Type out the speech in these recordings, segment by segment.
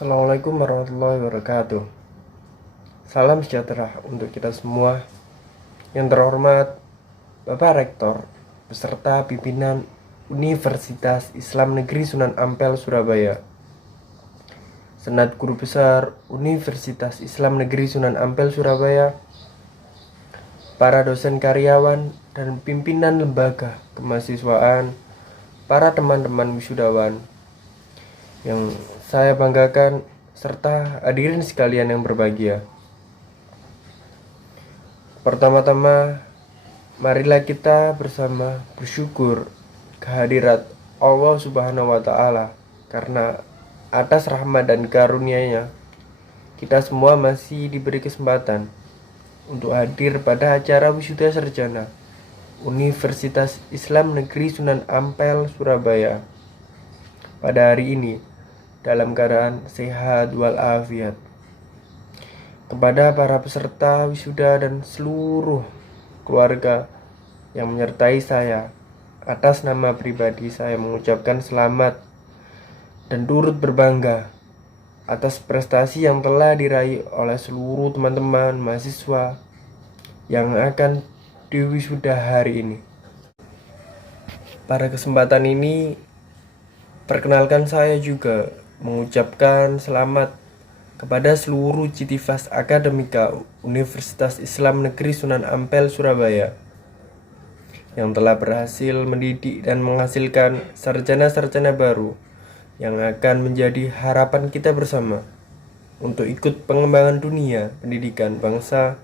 Assalamualaikum warahmatullahi wabarakatuh. Salam sejahtera untuk kita semua. Yang terhormat Bapak Rektor beserta pimpinan Universitas Islam Negeri Sunan Ampel Surabaya, Senat Guru Besar Universitas Islam Negeri Sunan Ampel Surabaya, para dosen karyawan dan pimpinan lembaga kemahasiswaan, para teman-teman wisudawan yang saya banggakan, serta hadirin sekalian yang berbahagia. Pertama-tama, marilah kita bersama bersyukur kehadirat Allah Subhanahu wa Ta'ala, karena atas rahmat dan karunia-Nya kita semua masih diberi kesempatan untuk hadir pada acara wisuda sarjana Universitas Islam Negeri Sunan Ampel Surabaya pada hari ini dalam keadaan sehat walafiat. Kepada para peserta wisuda dan seluruh keluarga yang menyertai saya, atas nama pribadi saya mengucapkan selamat dan turut berbangga atas prestasi yang telah diraih oleh seluruh teman-teman mahasiswa yang akan diwisuda hari ini. Pada kesempatan ini, perkenalkan saya juga mengucapkan selamat kepada seluruh Citivas Akademika Universitas Islam Negeri Sunan Ampel Surabaya yang telah berhasil mendidik dan menghasilkan sarjana-sarjana baru yang akan menjadi harapan kita bersama untuk ikut pengembangan dunia pendidikan bangsa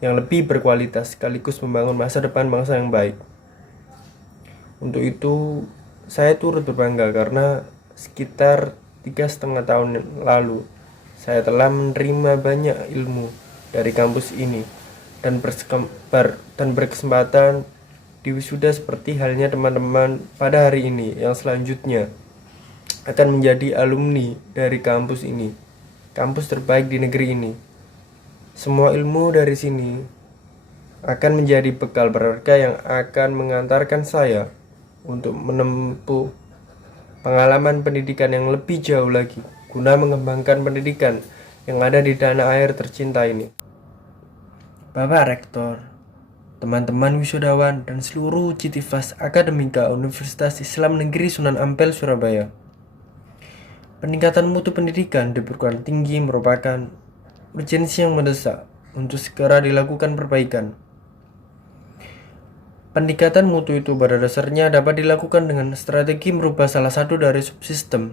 yang lebih berkualitas sekaligus membangun masa depan bangsa yang baik. Untuk itu, saya turut berbangga karena sekitar 3,5 tahun lalu saya telah menerima banyak ilmu dari kampus ini dan berkesempatan di wisuda seperti halnya teman-teman pada hari ini yang selanjutnya akan menjadi alumni dari kampus ini, kampus terbaik di negeri ini. Semua ilmu dari sini akan menjadi bekal berharga yang akan mengantarkan saya untuk menempuh pengalaman pendidikan yang lebih jauh lagi guna mengembangkan pendidikan yang ada di tanah air tercinta ini. Bapak Rektor, teman-teman wisudawan dan seluruh Citivas Akademika Universitas Islam Negeri Sunan Ampel Surabaya, peningkatan mutu pendidikan di perguruan tinggi merupakan urgensi yang mendesak untuk segera dilakukan perbaikan. Peningkatan mutu itu pada dasarnya dapat dilakukan dengan strategi merubah salah satu dari subsistem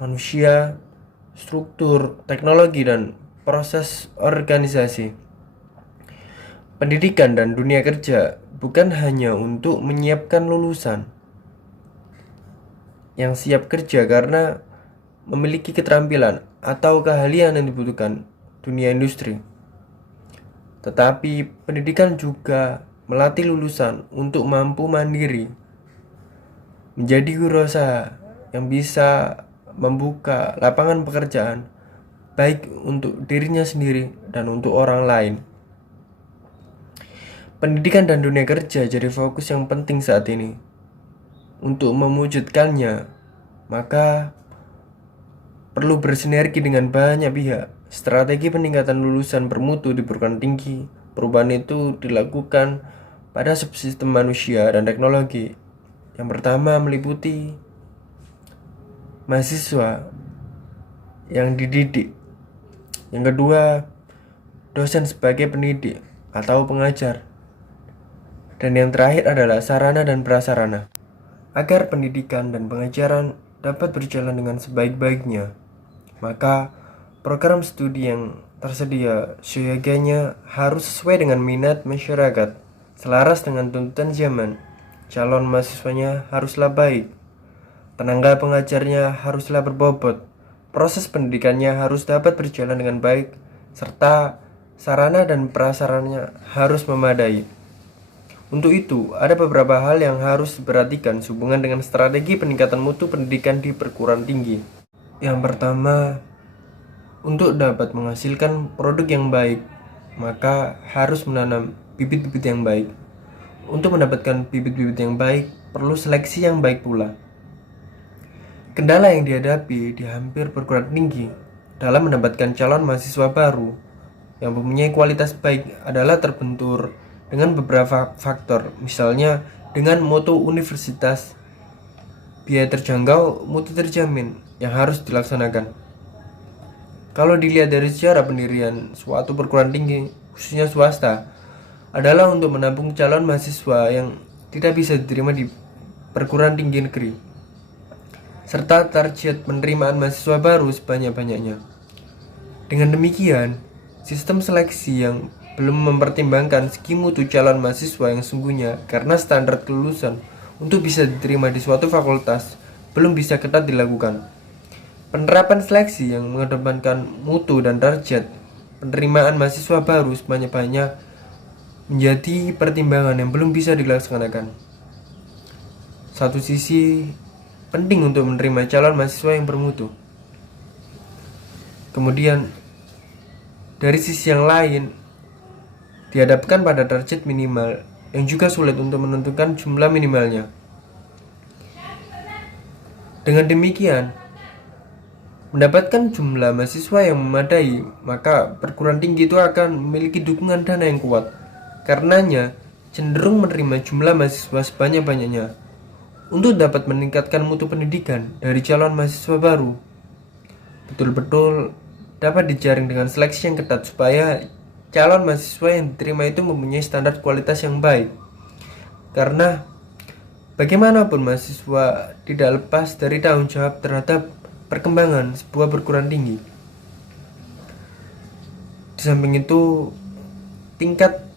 manusia, struktur, teknologi, dan proses organisasi. Pendidikan dan dunia kerja bukan hanya untuk menyiapkan lulusan yang siap kerja karena memiliki keterampilan atau keahlian yang dibutuhkan dunia industri, tetapi pendidikan juga melatih lulusan untuk mampu mandiri, menjadi wirausaha yang bisa membuka lapangan pekerjaan baik untuk dirinya sendiri dan untuk orang lain. Pendidikan dan dunia kerja jadi fokus yang penting saat ini. Untuk mewujudkannya, maka perlu bersinergi dengan banyak pihak. Strategi peningkatan lulusan bermutu di perguruan tinggi, perubahan itu dilakukan pada subsistem manusia dan teknologi. Yang pertama meliputi mahasiswa yang dididik. Yang kedua, dosen sebagai pendidik atau pengajar. Dan yang terakhir adalah sarana dan prasarana. Agar pendidikan dan pengajaran dapat berjalan dengan sebaik-baiknya, maka program studi yang tersedia seyogyanya harus sesuai dengan minat masyarakat, selaras dengan tuntutan zaman. Calon mahasiswanya haruslah baik, tenaga pengajarnya haruslah berbobot, proses pendidikannya harus dapat berjalan dengan baik, serta sarana dan prasarannya harus memadai. Untuk itu, ada beberapa hal yang harus diperhatikan sehubungan dengan strategi peningkatan mutu pendidikan di perguruan tinggi. Yang pertama, untuk dapat menghasilkan produk yang baik, maka harus menanam bibit-bibit yang baik. Untuk mendapatkan bibit-bibit yang baik, perlu seleksi yang baik pula. Kendala yang dihadapi di hampir perguruan tinggi dalam mendapatkan calon mahasiswa baru yang mempunyai kualitas baik adalah terbentur dengan beberapa faktor, misalnya dengan mutu universitas, biaya terjangkau, mutu terjamin yang harus dilaksanakan. Kalau dilihat dari sejarah pendirian suatu perguruan tinggi, khususnya swasta, adalah untuk menampung calon mahasiswa yang tidak bisa diterima di perguruan tinggi negeri, serta target penerimaan mahasiswa baru sebanyak-banyaknya. Dengan demikian, sistem seleksi yang belum mempertimbangkan segi mutu calon mahasiswa yang sungguhnya karena standar kelulusan untuk bisa diterima di suatu fakultas belum bisa ketat dilakukan. Penerapan seleksi yang mengedepankan mutu dan target penerimaan mahasiswa baru sebanyak-banyak menjadi pertimbangan yang belum bisa dilaksanakan. Satu sisi penting untuk menerima calon mahasiswa yang bermutu. Kemudian dari sisi yang lain dihadapkan pada target minimal yang juga sulit untuk menentukan jumlah minimalnya. Dengan demikian, mendapatkan jumlah mahasiswa yang memadai, maka perguruan tinggi itu akan memiliki dukungan dana yang kuat. Karenanya, cenderung menerima jumlah mahasiswa sebanyak-banyaknya untuk dapat meningkatkan mutu pendidikan dari calon mahasiswa baru. Betul-betul dapat dijaring dengan seleksi yang ketat supaya calon mahasiswa yang diterima itu mempunyai standar kualitas yang baik. Karena bagaimanapun mahasiswa tidak lepas dari tanggung jawab terhadap perkembangan sebuah perguruan tinggi. Di samping itu, tingkat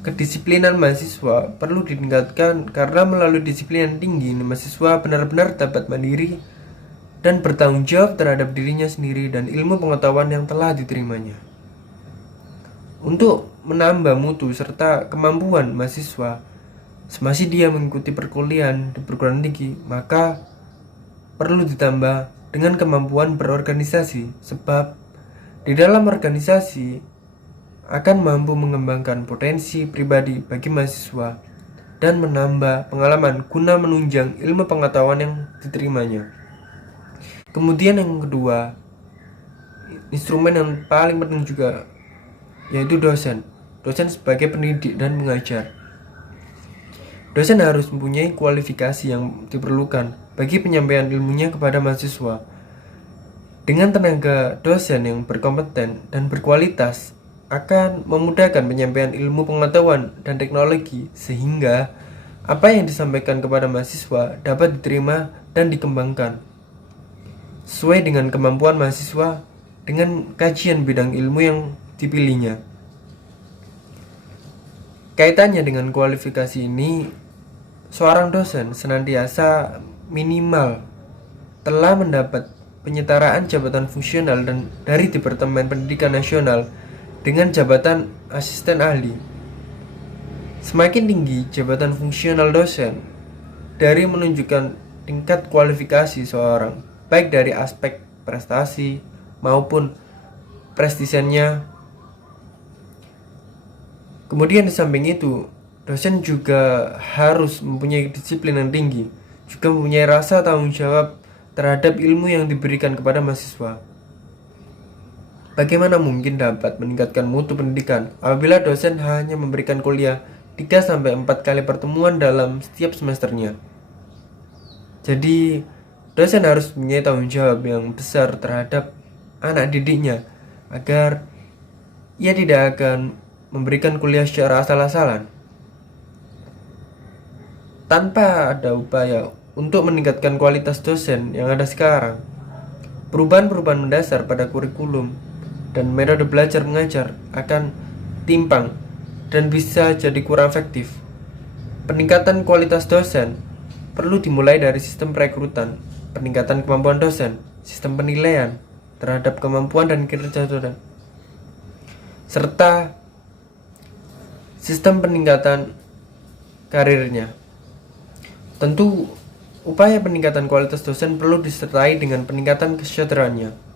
kedisiplinan mahasiswa perlu ditingkatkan karena melalui disiplin yang tinggi, mahasiswa benar-benar dapat mandiri dan bertanggung jawab terhadap dirinya sendiri dan ilmu pengetahuan yang telah diterimanya. Untuk menambah mutu serta kemampuan mahasiswa semasa dia mengikuti perkuliahan di perguruan tinggi, maka perlu ditambah dengan kemampuan berorganisasi, sebab di dalam organisasi akan mampu mengembangkan potensi pribadi bagi mahasiswa dan menambah pengalaman guna menunjang ilmu pengetahuan yang diterimanya. Kemudian yang kedua, instrumen yang paling penting juga yaitu dosen. Dosen sebagai pendidik dan mengajar. Dosen harus mempunyai kualifikasi yang diperlukan bagi penyampaian ilmunya kepada mahasiswa. Dengan tenaga dosen yang berkompeten dan berkualitas akan memudahkan penyampaian ilmu pengetahuan dan teknologi sehingga apa yang disampaikan kepada mahasiswa dapat diterima dan dikembangkan sesuai dengan kemampuan mahasiswa dengan kajian bidang ilmu yang dipilihnya. Kaitannya dengan kualifikasi ini, seorang dosen senantiasa minimal telah mendapat penyetaraan jabatan fungsional dan dari Departemen Pendidikan Nasional dengan jabatan asisten ahli. Semakin tinggi jabatan fungsional dosen dari menunjukkan tingkat kualifikasi seorang, baik dari aspek prestasi maupun prestisinya. Kemudian di samping itu, dosen juga harus mempunyai disiplin yang tinggi, juga mempunyai rasa tanggung jawab terhadap ilmu yang diberikan kepada mahasiswa. Bagaimana mungkin dapat meningkatkan mutu pendidikan apabila dosen hanya memberikan kuliah 3-4 kali pertemuan dalam setiap semesternya? Jadi, dosen harus mempunyai tanggung jawab yang besar terhadap anak didiknya agar ia tidak akan memberikan kuliah secara asal-asalan tanpa ada upaya untuk meningkatkan kualitas dosen yang ada sekarang. Perubahan-perubahan mendasar pada kurikulum dan metode belajar mengajar akan timpang dan bisa jadi kurang efektif. Peningkatan kualitas dosen perlu dimulai dari sistem perekrutan, peningkatan kemampuan dosen, sistem penilaian terhadap kemampuan dan kinerja dosen, serta sistem peningkatan karirnya. Tentu, upaya peningkatan kualitas dosen perlu disertai dengan peningkatan kesejahteraannya.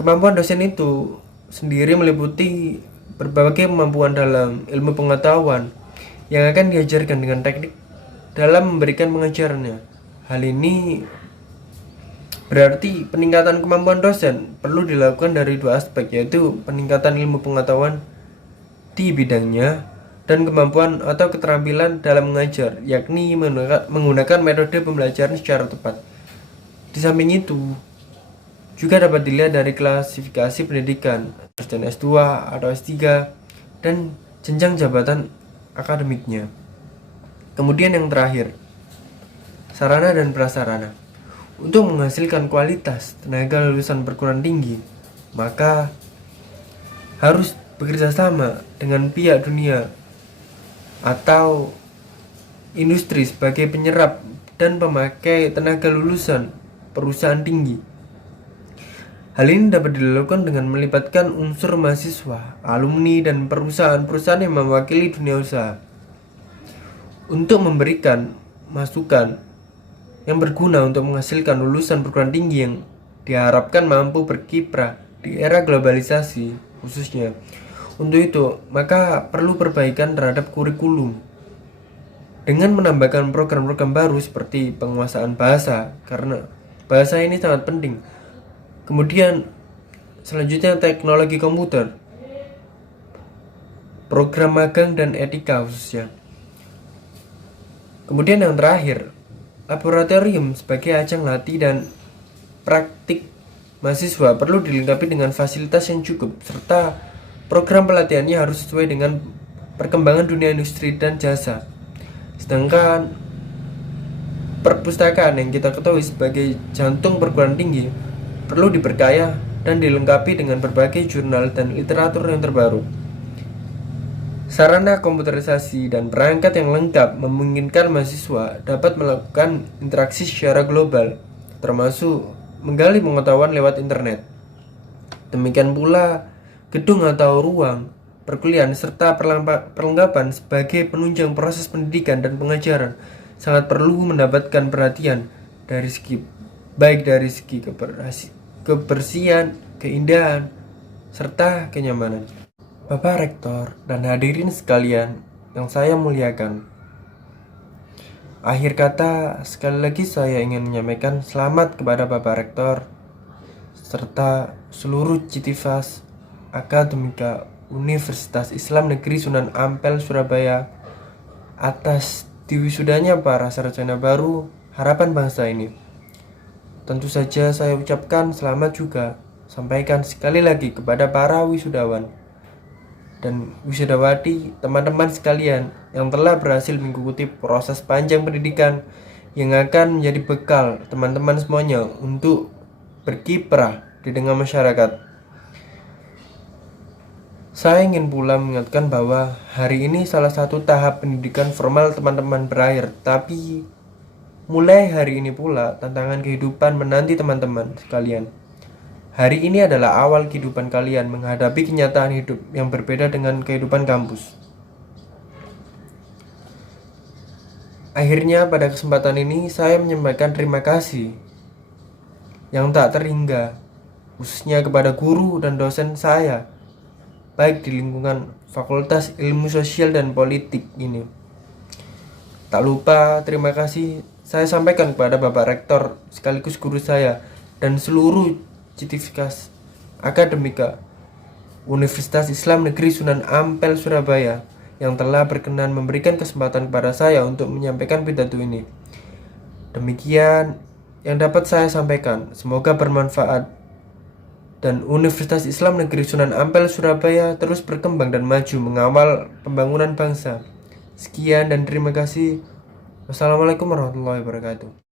Kemampuan dosen itu sendiri meliputi berbagai kemampuan dalam ilmu pengetahuan yang akan diajarkan dengan teknik dalam memberikan pengajarannya. Hal ini berarti peningkatan kemampuan dosen perlu dilakukan dari dua aspek, yaitu peningkatan ilmu pengetahuan di bidangnya dan kemampuan atau keterampilan dalam mengajar, yakni menggunakan metode pembelajaran secara tepat. Di samping itu, juga dapat dilihat dari klasifikasi pendidikan, sarjana S2 atau S3, dan jenjang jabatan akademiknya. Kemudian yang terakhir, sarana dan prasarana. Untuk menghasilkan kualitas tenaga lulusan perguruan tinggi, maka harus bekerja sama dengan pihak dunia atau industri sebagai penyerap dan pemakai tenaga lulusan perusahaan tinggi. Hal ini dapat dilakukan dengan melibatkan unsur mahasiswa, alumni, dan perusahaan-perusahaan yang mewakili dunia usaha untuk memberikan masukan yang berguna untuk menghasilkan lulusan perguruan tinggi yang diharapkan mampu berkiprah di era globalisasi khususnya. Untuk itu, maka perlu perbaikan terhadap kurikulum dengan menambahkan program-program baru seperti penguasaan bahasa, karena bahasa ini sangat penting. Kemudian selanjutnya teknologi komputer, program magang dan etika khususnya. Kemudian yang terakhir, laboratorium sebagai ajang latih dan praktik mahasiswa perlu dilengkapi dengan fasilitas yang cukup, serta program pelatihannya harus sesuai dengan perkembangan dunia industri dan jasa. Sedangkan perpustakaan yang kita ketahui sebagai jantung perguruan tinggi perlu diperkaya dan dilengkapi dengan berbagai jurnal dan literatur yang terbaru. Sarana komputerisasi dan perangkat yang lengkap memungkinkan mahasiswa dapat melakukan interaksi secara global, termasuk menggali pengetahuan lewat internet. Demikian pula gedung atau ruang perkuliahan serta perlengkapan sebagai penunjang proses pendidikan dan pengajaran sangat perlu mendapatkan perhatian dari segi kebersihan, keindahan, serta kenyamanan. Bapak Rektor dan hadirin sekalian yang saya muliakan, akhir kata sekali lagi saya ingin menyampaikan selamat kepada Bapak Rektor serta seluruh Citivas Akademika Universitas Islam Negeri Sunan Ampel Surabaya atas diwisudanya para sarjana baru harapan bangsa ini. Tentu saja saya ucapkan selamat juga sampaikan sekali lagi kepada para wisudawan dan wisudawati, teman-teman sekalian yang telah berhasil mengikuti proses panjang pendidikan yang akan menjadi bekal teman-teman semuanya untuk berkiprah di tengah masyarakat. Saya ingin pula mengingatkan bahwa hari ini salah satu tahap pendidikan formal teman-teman berakhir, tapi mulai hari ini pula tantangan kehidupan menanti teman-teman sekalian. Hari ini adalah awal kehidupan kalian menghadapi kenyataan hidup yang berbeda dengan kehidupan kampus. Akhirnya pada kesempatan ini saya menyampaikan terima kasih yang tak terhingga, khususnya kepada guru dan dosen saya, baik di lingkungan Fakultas Ilmu Sosial dan Politik ini. Tak lupa terima kasih saya sampaikan kepada Bapak Rektor sekaligus guru saya dan seluruh Citivas Akademika Universitas Islam Negeri Sunan Ampel Surabaya yang telah berkenan memberikan kesempatan kepada saya untuk menyampaikan pidato ini. Demikian yang dapat saya sampaikan, semoga bermanfaat dan Universitas Islam Negeri Sunan Ampel Surabaya terus berkembang dan maju mengawal pembangunan bangsa. Sekian dan terima kasih. Wassalamualaikum warahmatullahi wabarakatuh.